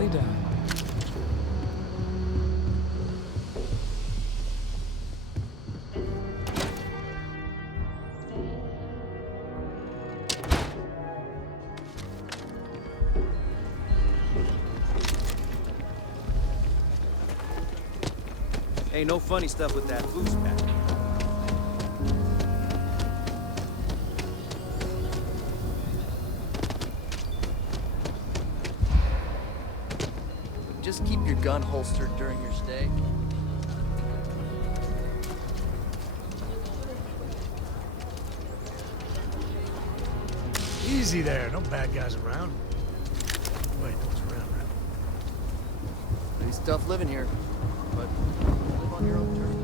Nicely done. Hey, no funny stuff with that boost pack. Just keep your gun holstered during your stay. Easy there, no bad guys around. Wait, no one's around, right? Pretty tough living here, but live on your own terms.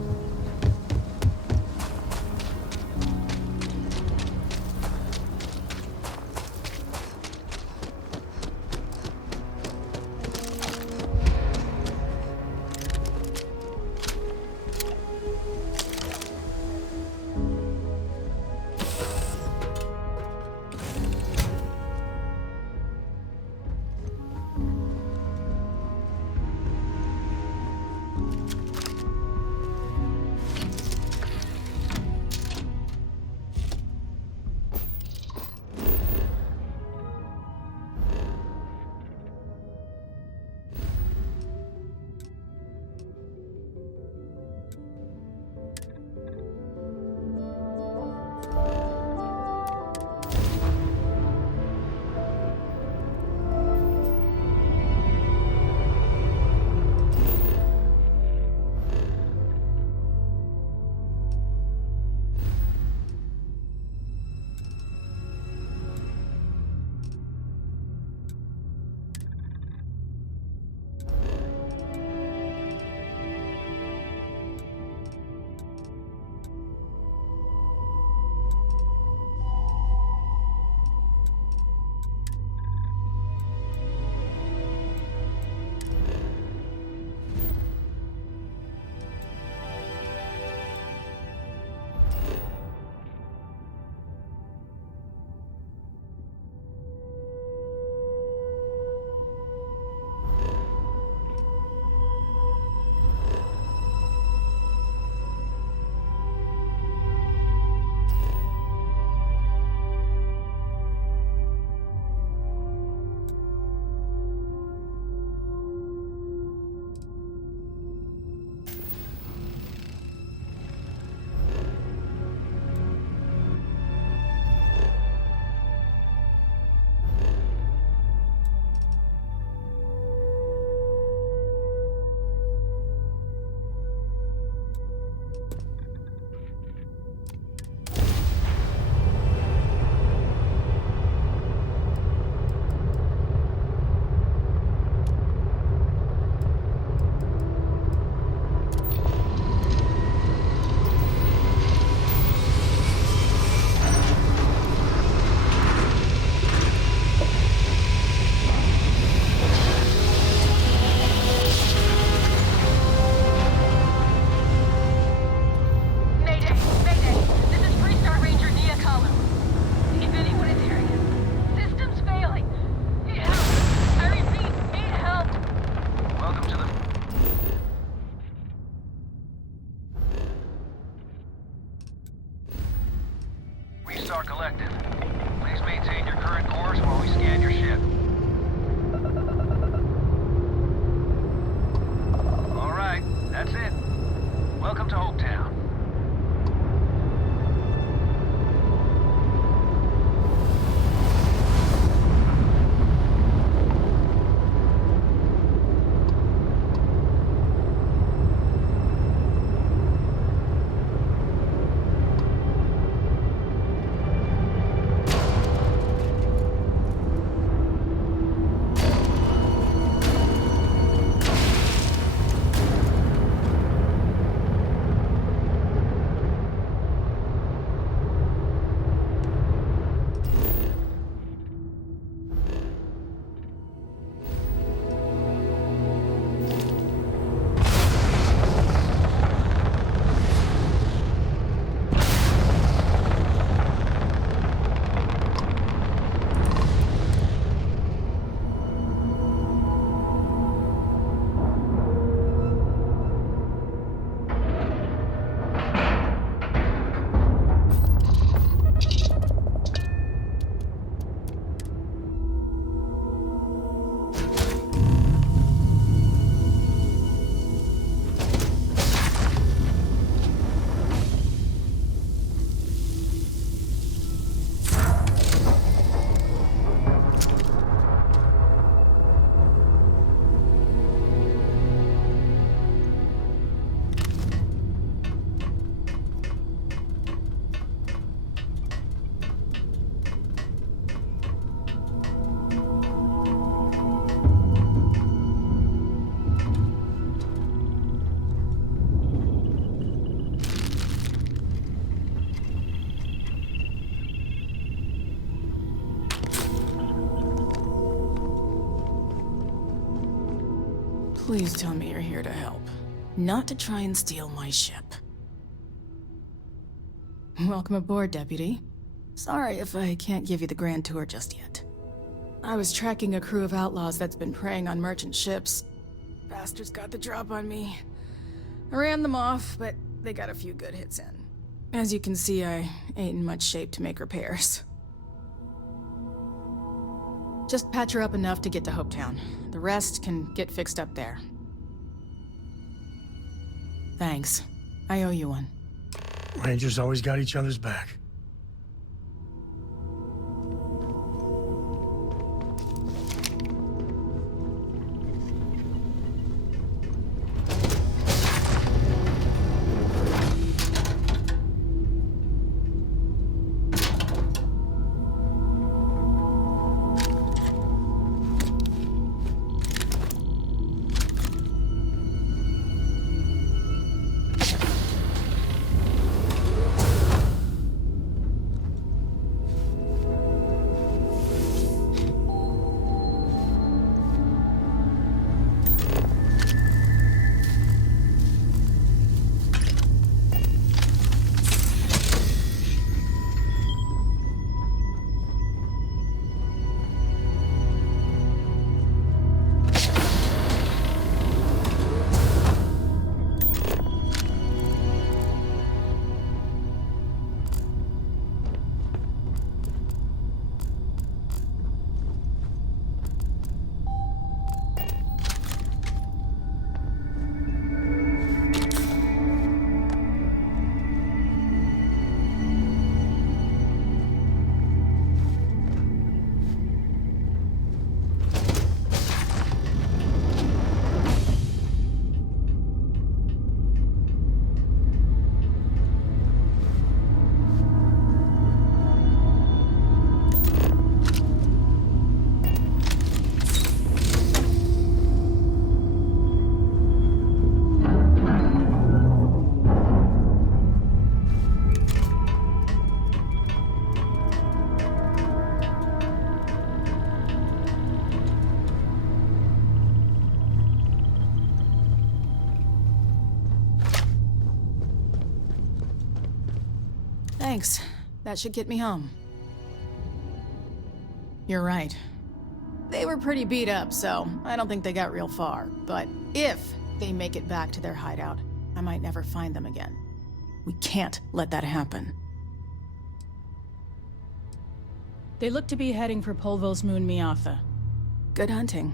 Please tell me you're here to help, not to try and steal my ship. Welcome aboard, Deputy. Sorry if I can't give you the grand tour just yet. I was tracking a crew of outlaws that's been preying on merchant ships. Bastards got the drop on me. I ran them off, but they got a few good hits in. As you can see, I ain't in much shape to make repairs. Just patch her up enough to get to Hopetown. The rest can get fixed up there. Thanks. I owe you one. Rangers always got each other's back. Thanks. That should get me home. You're right. They were pretty beat up, so I don't think they got real far. But if they make it back to their hideout, I might never find them again. We can't let that happen. They look to be heading for Polvo's moon Miatha. Good hunting.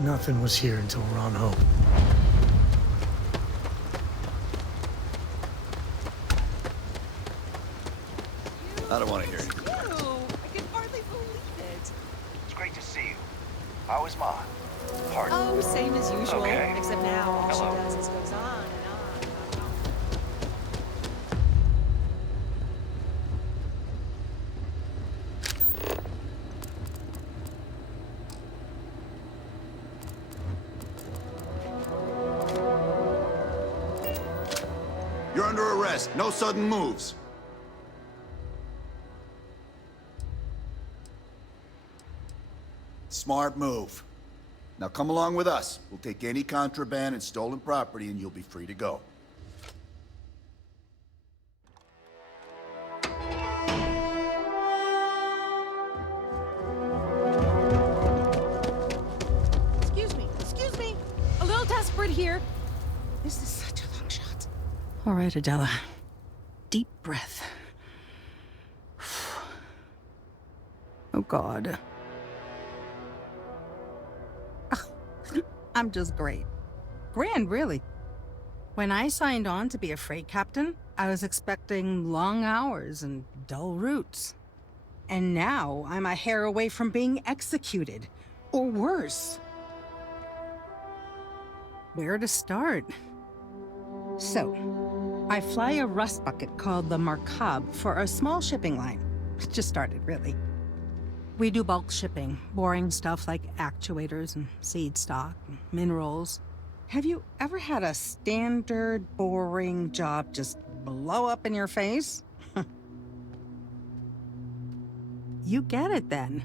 Nothing was here until we're on Hope. I don't want to hear it. I can hardly believe it. It's great to see you. How is Ma? Pardon? Oh, same as usual. Okay. Except now all Hello. she does is goes on and on and on. You're under arrest. No sudden moves. Smart move. Now come along with us. We'll take any contraband and stolen property and you'll be free to go. Excuse me. A little desperate here. This is such a long shot. All right, Adela. Deep breath. Oh, God. I'm just great. Grand, really. When I signed on to be a freight captain, I was expecting long hours and dull routes. And now I'm a hair away from being executed. Or worse. Where to start? So, I fly a rust bucket called the Markab for a small shipping line. It just started, really. We do bulk shipping, boring stuff like actuators and seed stock and minerals. Have you ever had a standard, boring job just blow up in your face? You get it then.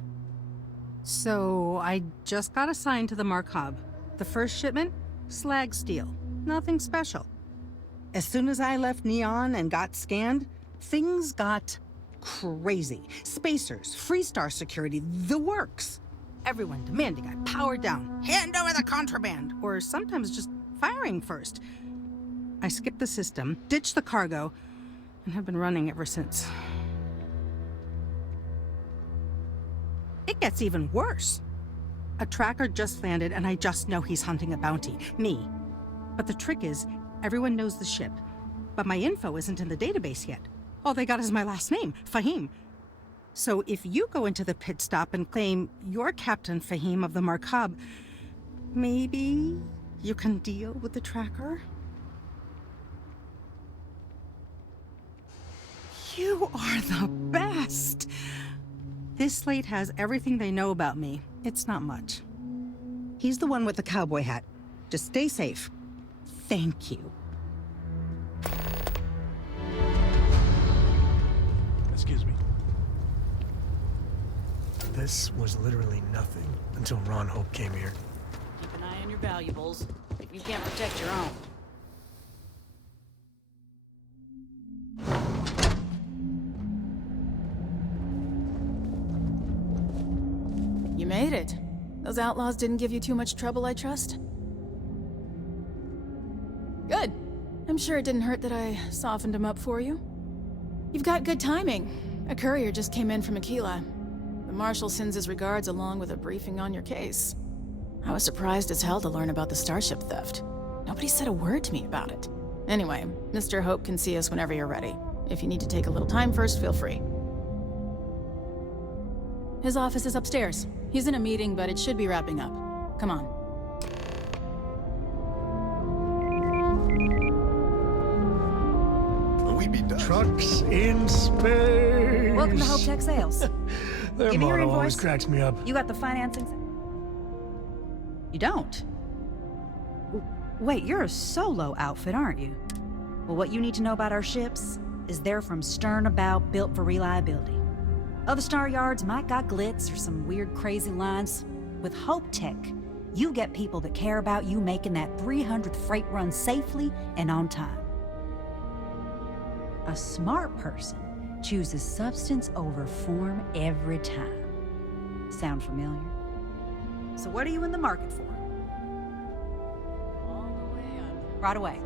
So I just got assigned to the Markab. The first shipment? Slag steel. Nothing special. As soon as I left Neon and got scanned, things got crazy. Spacers, Freestar security, the works. Everyone demanding I power down, hand over the contraband, or sometimes just firing first. I skipped the system, ditched the cargo, and have been running ever since. It gets even worse. A tracker just landed and I just know he's hunting a bounty, me. But the trick is, everyone knows the ship, but my info isn't in the database yet. All they got is my last name, Fahim. So if you go into the pit stop and claim you're Captain Fahim of the Markab, maybe you can deal with the tracker? You are the best! This slate has everything they know about me. It's not much. He's the one with the cowboy hat. Just stay safe. Thank you. Excuse me. This was literally nothing until Ron Hope came here. Keep an eye on your valuables if you can't protect your own. You made it. Those outlaws didn't give you too much trouble, I trust? Good. I'm sure it didn't hurt that I softened them up for you. You've got good timing. A courier just came in from Aquila. The Marshal sends his regards along with a briefing on your case. I was surprised as hell to learn about the starship theft. Nobody said a word to me about it. Anyway, Mr. Hope can see us whenever you're ready. If you need to take a little time first, feel free. His office is upstairs. He's in a meeting, but it should be wrapping up. Come on. We be done. Trucks in space! Welcome to Hope Tech Sales. Their Give me your motto always invoice. cracks me up. You got the financing? You don't? Wait, you're a solo outfit, aren't you? Well, what you need to know about our ships is they're from stern about, built for reliability. Other star yards might got glitz or some weird crazy lines. With Hope Tech, you get people that care about you making that 300th freight run safely and on time. A smart person chooses substance over form every time. Sound familiar? So what are you in the market for? All the way up. Right away.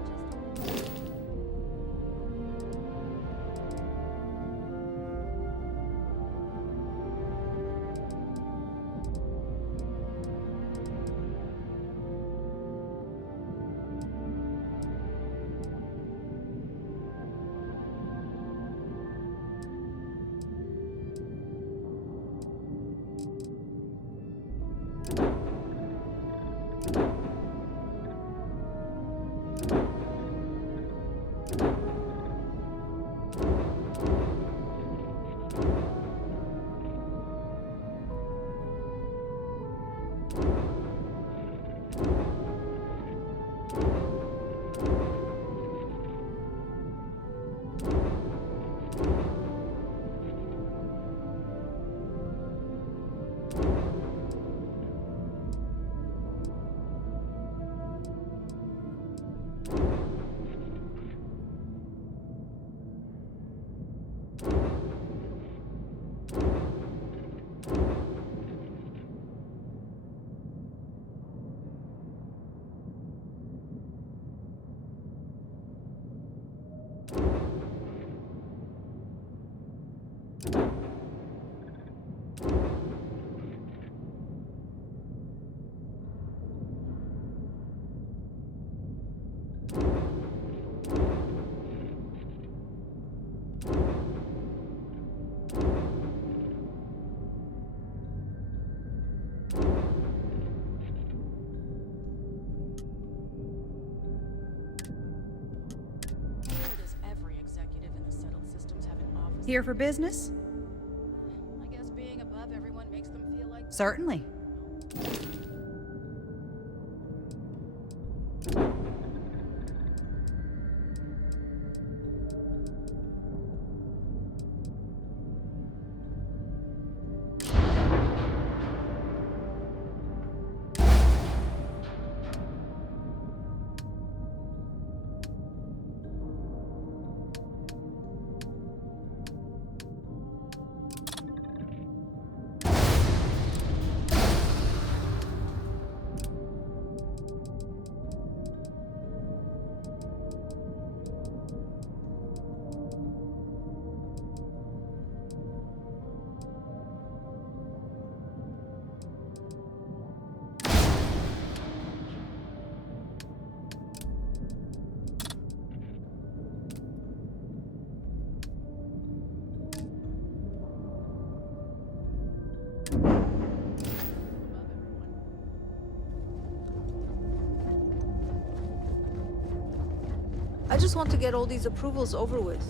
Does every executive in the settled systems have an office? Here for business? I guess being above everyone makes them feel like... Certainly. I just want to get all these approvals over with.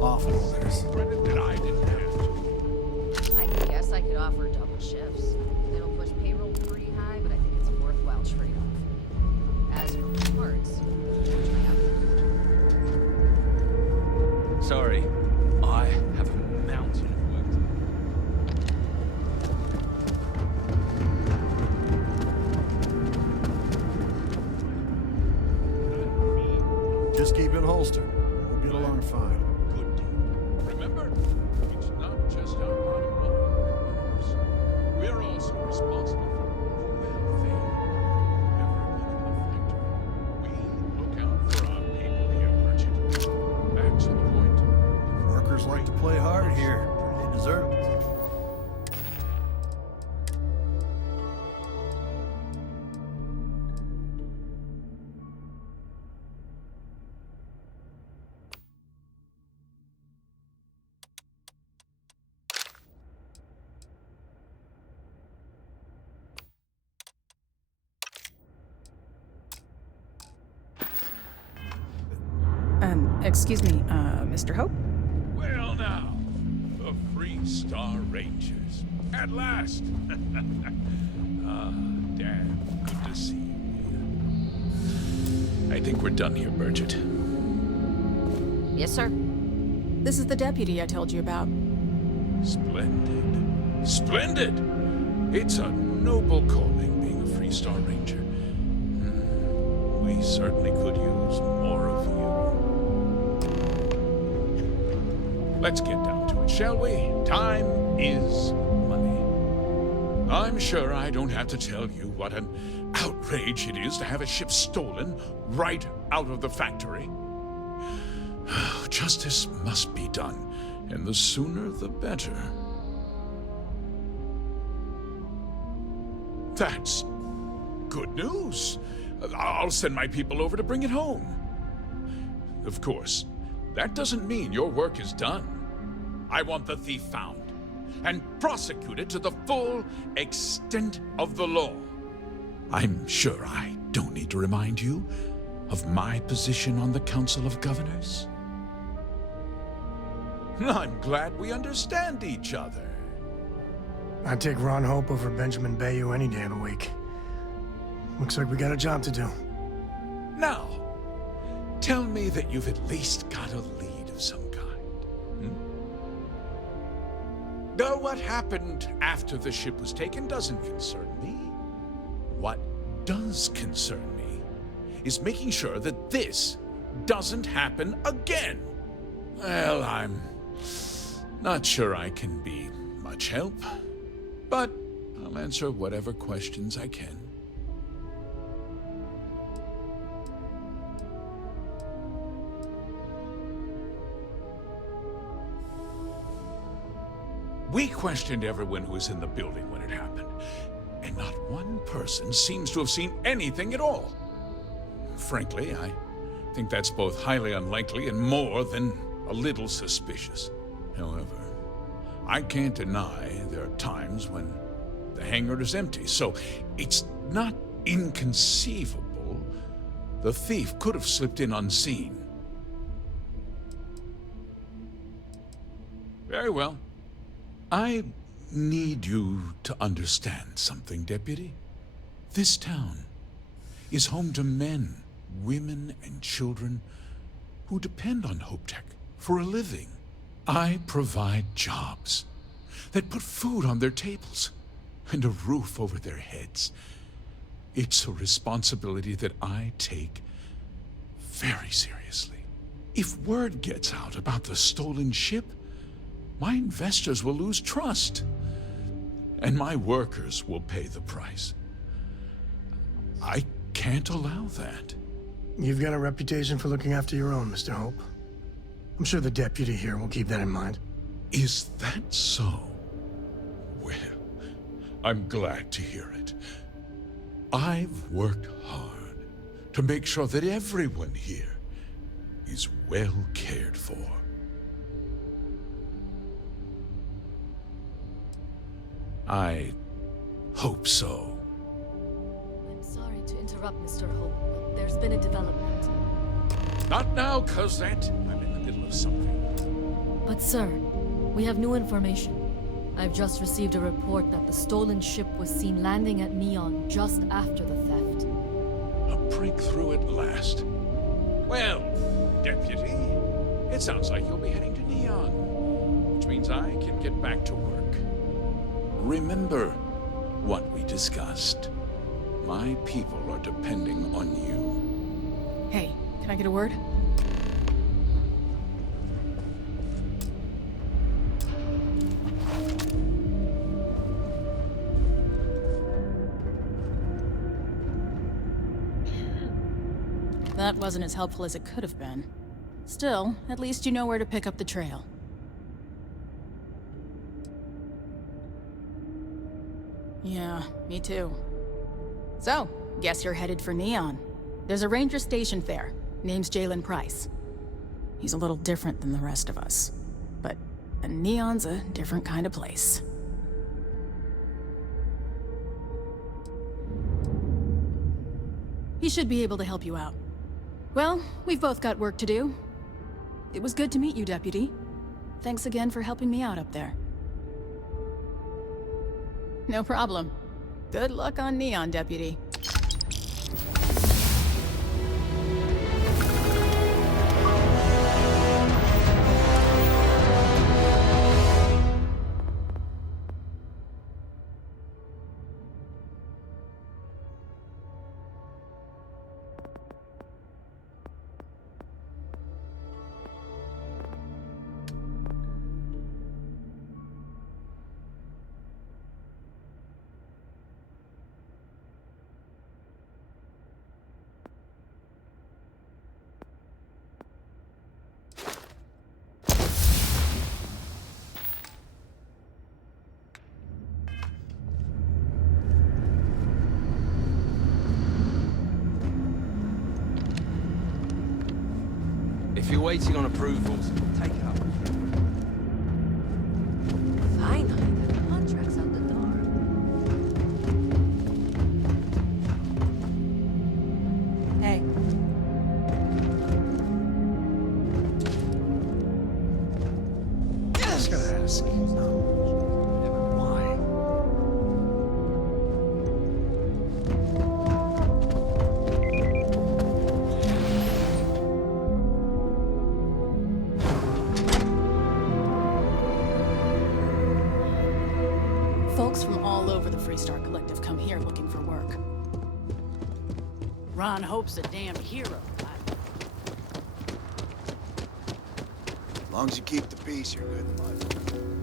Offloaders. I guess I could offer double shifts. It'll push payroll pretty high, but I think it's a worthwhile trade-off. As for parts, Sorry, I have a mountain of work to do. Just keep it holstered. We'll get along fine. Good deed. Remember, it's not just our bottom line that matters. We're also responsible for the welfare of everyone in the factory. We look out for our people here, Merchant. Back to the point. Workers like to play hard here. They deserve it. Excuse me, Mr. Hope? Well now, the Free Star Rangers. At last! Ah, Dan, good to see you. I think we're done here, Burgett. yes, sir. This is the deputy I told you about. Splendid. Splendid! It's a noble calling being a Free Star Ranger. We certainly could use more of you. Let's get down to it, shall we? Time is money. I'm sure I don't have to tell you what an outrage it is to have a ship stolen right out of the factory. Justice must be done, and the sooner the better. That's good news. I'll send my people over to bring it home. Of course, that doesn't mean your work is done. I want the thief found. and prosecuted to the full extent of the law. I'm sure I don't need to remind you of my position on the Council of Governors. I'm glad we understand each other. I'd take Ron Hope over Benjamin Bayou any day of the week. Looks like we got a job to do. Now, tell me that you've at least got a lead of some kind. Though what happened after the ship was taken doesn't concern me. What does concern me is making sure that this doesn't happen again. Well, I'm not sure I can be much help, but I'll answer whatever questions I can. We questioned everyone who was in the building when it happened, and not one person seems to have seen anything at all. Frankly, I think that's both highly unlikely and more than a little suspicious. However, I can't deny there are times when the hangar is empty, so it's not inconceivable the thief could have slipped in unseen. Very well. I need you to understand something, Deputy. This town is home to men, women, and children who depend on HopeTech for a living. I provide jobs that put food on their tables and a roof over their heads. It's a responsibility that I take very seriously. If word gets out about the stolen ship, my investors will lose trust, and my workers will pay the price. I can't allow that. You've got a reputation for looking after your own, Mr. Hope. I'm sure the deputy here will keep that in mind. Is that so? Well, I'm glad to hear it. I've worked hard to make sure that everyone here is well cared for. I hope so. I'm sorry to interrupt, Mr. Hope, but there's been a development. Not now, Cosette. I'm in the middle of something. But sir, we have new information. I've just received a report that the stolen ship was seen landing at Neon just after the theft. A breakthrough at last. Well, Deputy, it sounds like you'll be heading to Neon, which means I can get back to work. Remember what we discussed. My people are depending on you. Hey, can I get a word? That wasn't as helpful as it could have been. Still, at least you know where to pick up the trail. Yeah, me too. So, guess you're headed for Neon. There's a ranger stationed there. Name's Jalen Price. He's a little different than the rest of us. But Neon's a different kind of place. He should be able to help you out. Well, we've both got work to do. It was good to meet you, Deputy. Thanks again for helping me out up there. No problem. Good luck on Neon, Deputy. If you're waiting on approvals, take it up. Finally. ask. Why? Folks from all over the Freestar Collective come here looking for work. Ron Hope's a damn hero. As long as you keep the peace, you're good, bud.